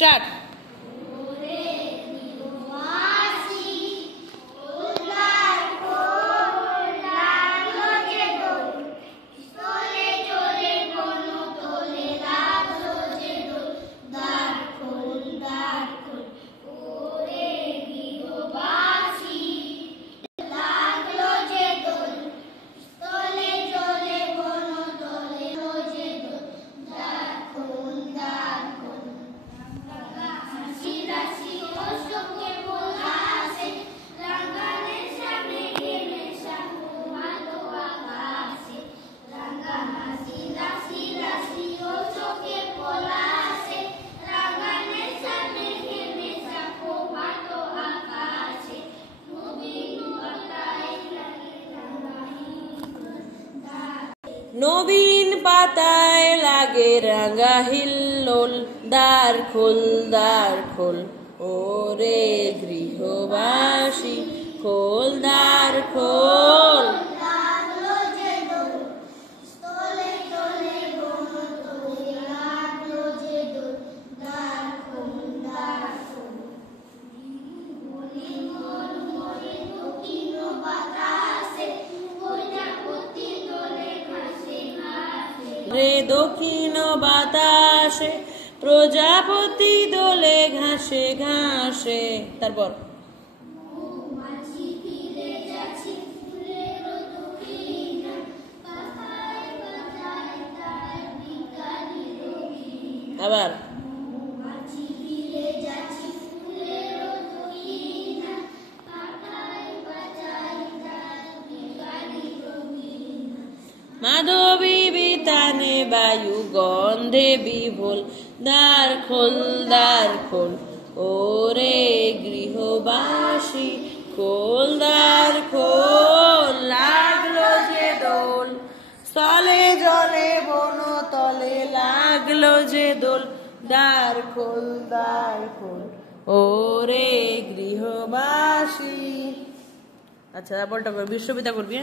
Start. নবীন পাতায় লাগে রাঙা হিল্লোল, দ্বার খোল ওরে গৃহবাসী, খোল দ্বার খোল। রে দক্ষিণ বাতাসে প্রজাপতি দোলে ঘাসে ঘাসে। তারপর আবার মাধবী বিতানে বায়ু গন্ধে বিভোল, দ্বার খোল ওরে গৃহবাসী, খোল দ্বার খোল। লাগলো যে দোল স্থলে জলে বন তলে, লাগলো যে দোল, দ্বার খোল ওরে গৃহবাসী। আচ্ছা তারপরটা বিশ্ববিদ্যা করবি।